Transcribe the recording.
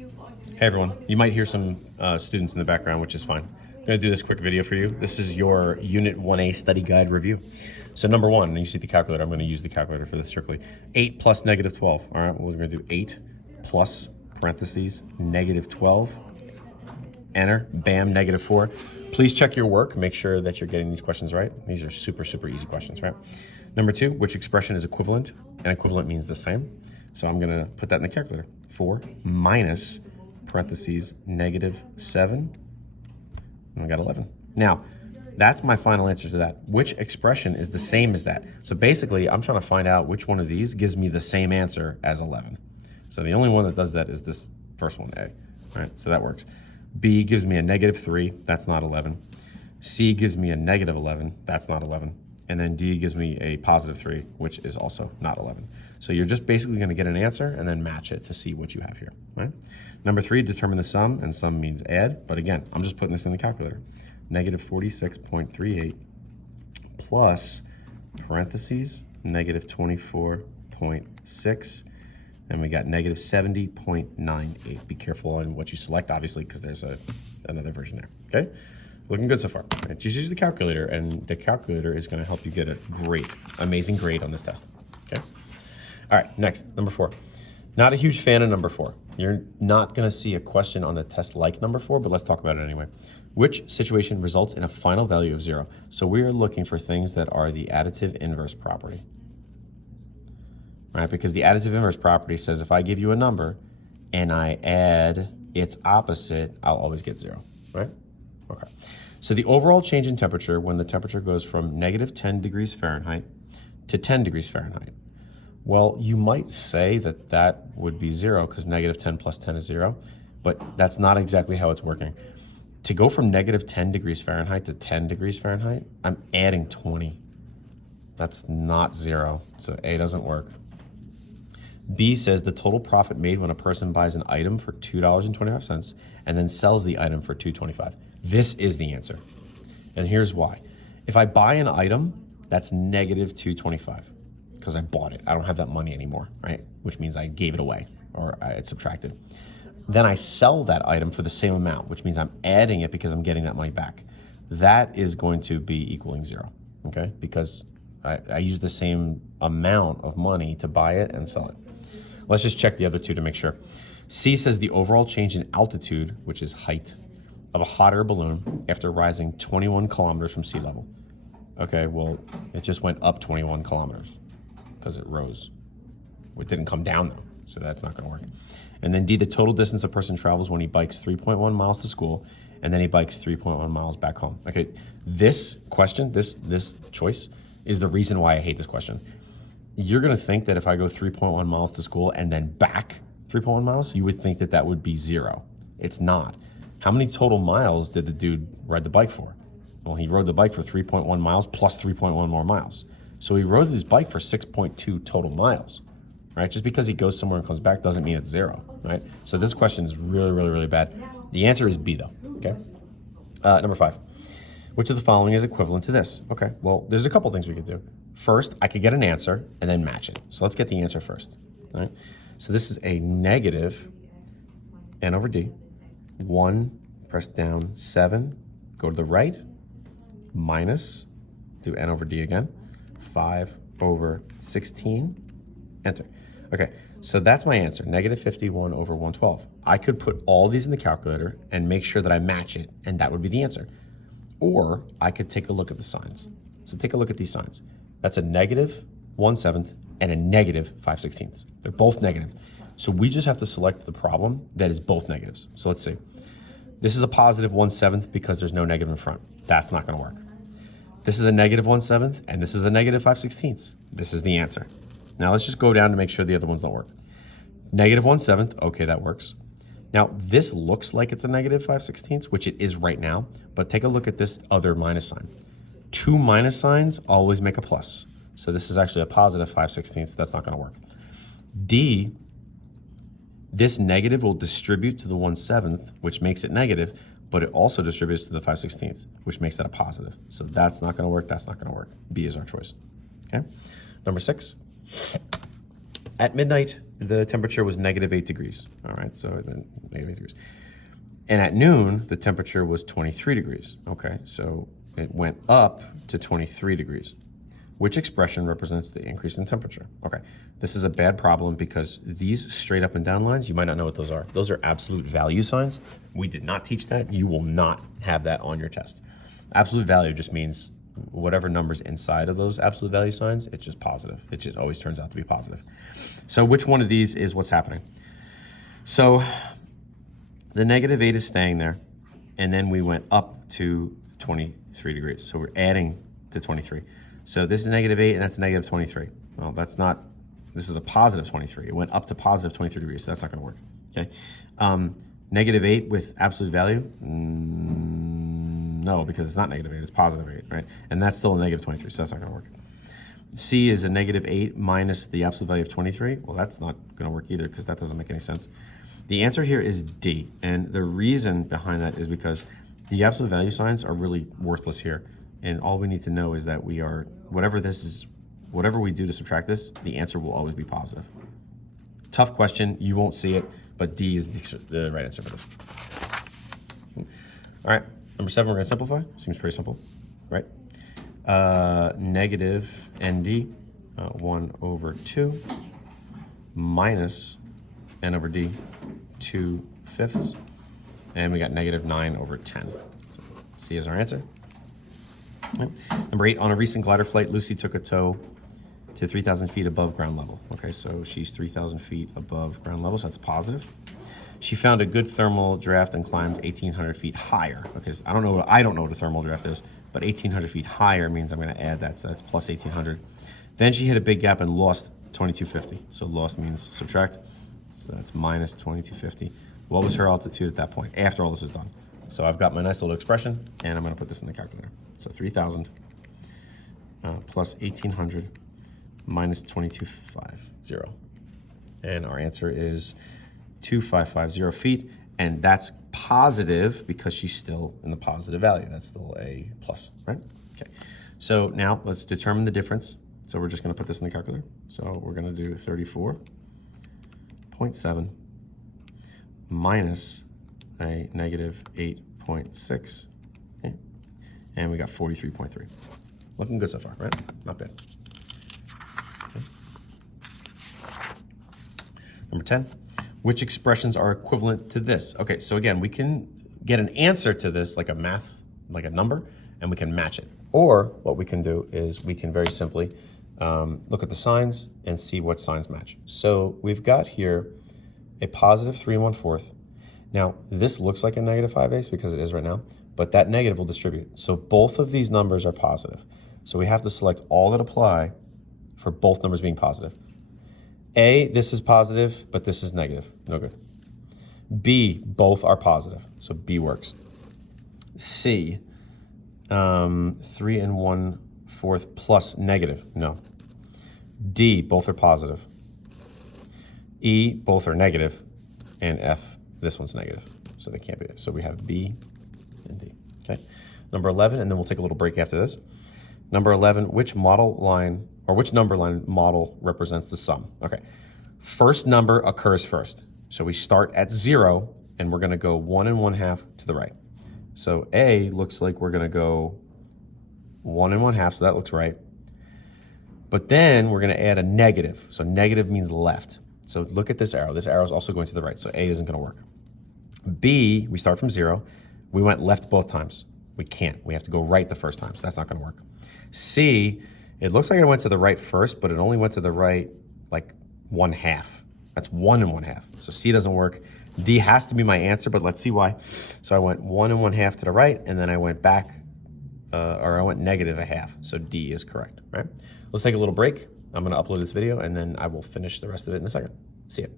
Hey everyone, you might hear some students in the background, which is fine. I'm going to do this quick video for you. This is your Unit 1A study guide review. So number one, you see the calculator. I'm going to use the calculator for this strictly. 8 plus negative 12. All right, well, we're going to do 8 plus parentheses negative 12. Enter, bam, negative 4. Please check your work. Make sure that you're getting these questions right. These are super, super easy questions, right? Number two, which expression is equivalent? And equivalent means the same. So I'm going to put that in the calculator. 4 minus parentheses negative 7, and I got 11. Now, that's my final answer to that. Which expression is the same as that? So basically, I'm trying to find out which one of these gives me the same answer as 11. So the only one that does that is this first one, A. Right? So that works. B gives me a negative 3. That's not 11. C gives me a negative 11. That's not 11. And then D gives me a positive 3, which is also not 11. So you're just basically going to get an answer and then match it to see what you have here. Right? Number 3, determine the sum, and sum means add. But again, I'm just putting this in the calculator. Negative 46.38 plus parentheses negative 24.6. And we got negative 70.98. Be careful on what you select, obviously, because there's another version there. Okay? Looking good so far. Right, just use the calculator, and the calculator is going to help you get a great, amazing grade on this test. Okay? All right, next, number 4. Not a huge fan of number 4. You're not going to see a question on the test like number 4, but let's talk about it anyway. Which situation results in a final value of 0? So we are looking for things that are the additive inverse property. Right? Because the additive inverse property says if I give you a number and I add its opposite, I'll always get 0. Right? Okay. So the overall change in temperature when the temperature goes from negative 10 degrees Fahrenheit to 10 degrees Fahrenheit. Well, you might say that that would be 0 because negative 10 plus 10 is 0, but that's not exactly how it's working. To go from negative 10 degrees Fahrenheit to 10 degrees Fahrenheit, I'm adding 20. That's not 0, so A doesn't work. B says the total profit made when a person buys an item for $2.25 and then sells the item for $2.25. This is the answer, and here's why. If I buy an item, that's negative $2.25 because I bought it. I don't have that money anymore, right? Which means I gave it away or it's subtracted. Then I sell that item for the same amount, which means I'm adding it because I'm getting that money back. That is going to be equaling 0, okay? Because I use the same amount of money to buy it and sell it. Let's just check the other two to make sure. C says the overall change in altitude, which is height, of a hot air balloon after rising 21 kilometers from sea level. Okay, well, it just went up 21 kilometers because it rose. It didn't come down though, so that's not gonna work. And then D, the total distance a person travels when he bikes 3.1 miles to school and then he bikes 3.1 miles back home. Okay, this question, this choice is the reason why I hate this question. You're gonna think that if I go 3.1 miles to school and then back 3.1 miles, you would think that that would be 0. It's not. How many total miles did the dude ride the bike for? Well, he rode the bike for 3.1 miles plus 3.1 more miles. So he rode his bike for 6.2 total miles, right? Just because he goes somewhere and comes back doesn't mean it's 0, right? So this question is really, really, really bad. The answer is B though, okay? Number 5, which of the following is equivalent to this? Okay, well, there's a couple things we could do. First, I could get an answer and then match it. So let's get the answer first, all right? So this is a negative n over d, 1, press down, 7, go to the right, minus, do n over d again, 5 over 16, enter. Okay, so that's my answer, negative 51 over 112. I could put all these in the calculator and make sure that I match it, and that would be the answer. Or I could take a look at the signs. So take a look at these signs. That's a negative 1/7 and a negative 5/16. They're both negative. So we just have to select the problem that is both negatives. So let's see. This is a positive 1/7 because there's no negative in front. That's not gonna work. This is a negative 1/7 and this is a negative 5/16. This is the answer. Now let's just go down to make sure the other ones don't work. Negative 1/7, okay, that works. Now this looks like it's a negative 5/16, which it is right now, but take a look at this other minus sign. 2 minus signs always make a plus. So this is actually a positive 5/16, that's not gonna work. D, this negative will distribute to the 1/7, which makes it negative, but it also distributes to the 5/16, which makes that a positive. So that's not gonna work, that's not gonna work. B is our choice, okay? Number 6. At midnight, the temperature was -8 degrees. All right, so then -8 degrees. And at noon, the temperature was 23 degrees. Okay, so it went up to 23 degrees. Which expression represents the increase in temperature? Okay, this is a bad problem because these straight up and down lines, you might not know what those are. Those are absolute value signs. We did not teach that. You will not have that on your test. Absolute value just means whatever number's inside of those absolute value signs, it's just positive. It just always turns out to be positive. So which one of these is what's happening? So the -8 is staying there, and then we went up to 23 degrees. So we're adding to 23. So this is -8, and that's -23. Well, that's not, this is a positive 23. It went up to positive 23 degrees, so that's not gonna work, okay? -8 with absolute value? No, because it's not -8, it's +8, right? And that's still a -23, so that's not gonna work. C is a -8 minus the absolute value of 23. Well, that's not gonna work either because that doesn't make any sense. The answer here is D, and the reason behind that is because the absolute value signs are really worthless here. And all we need to know is that we are, whatever this is, whatever we do to subtract this, the answer will always be positive. Tough question, you won't see it, but D is the right answer for this. All right, number 7, we're gonna simplify. Seems pretty simple, right? Negative ND, 1/2, minus N over D, 2/5, and we got -9/10. So C is our answer. Number 8, on a recent glider flight, Lucy took a tow to 3,000 feet above ground level. Okay, so she's 3,000 feet above ground level, so that's positive. She found a good thermal draft and climbed 1,800 feet higher. Okay, so I don't know what a thermal draft is, but 1,800 feet higher means I'm gonna add that, so that's plus 1,800. Then she hit a big gap and lost 2,250. So lost means subtract, so that's minus 2,250. What was her altitude at that point, after all this is done? So I've got my nice little expression, and I'm gonna put this in the calculator. So 3,000 plus 1,800 minus 2,250. And our answer is 2,550 feet, and that's positive because she's still in the positive value. That's still a plus, right? Okay. So now let's determine the difference. So we're just gonna put this in the calculator. So we're gonna do 34.7 minus a -8.6. Okay. And we got 43.3. Looking good so far, right? Not bad. Okay. Number 10, which expressions are equivalent to this? Okay, so again, we can get an answer to this like a number, and we can match it. Or what we can do is we can very simply look at the signs and see what signs match. So we've got here a positive 3 1/4. Now, this looks like a -5/8 because it is right now, but that negative will distribute. So both of these numbers are positive. So we have to select all that apply for both numbers being positive. A, this is positive, but this is negative. No good. B, both are positive. So B works. C, 3 1/4 plus negative. No. D, both are positive. E, both are negative. And F, this one's negative. So they can't be it. So we have B and D. Okay. Number 11, and then we'll take a little break after this. Number 11, which model line or which number line model represents the sum? Okay. First number occurs first. So we start at 0 and we're going to go 1 1/2 to the right. So A looks like we're going to go 1 1/2, so that looks right. But then we're going to add a negative. So negative means left. So look at this arrow. This arrow is also going to the right, so A isn't going to work. B, we start from 0. We went left both times. We can't. We have to go right the first time, so that's not going to work. C, it looks like I went to the right first, but it only went to the right like 1/2. That's 1 1/2. So C doesn't work. D has to be my answer, but let's see why. So I went 1 1/2 to the right, and then I went back, or I went -1/2. So D is correct, right? Let's take a little break. I'm going to upload this video, and then I will finish the rest of it in a second. See ya.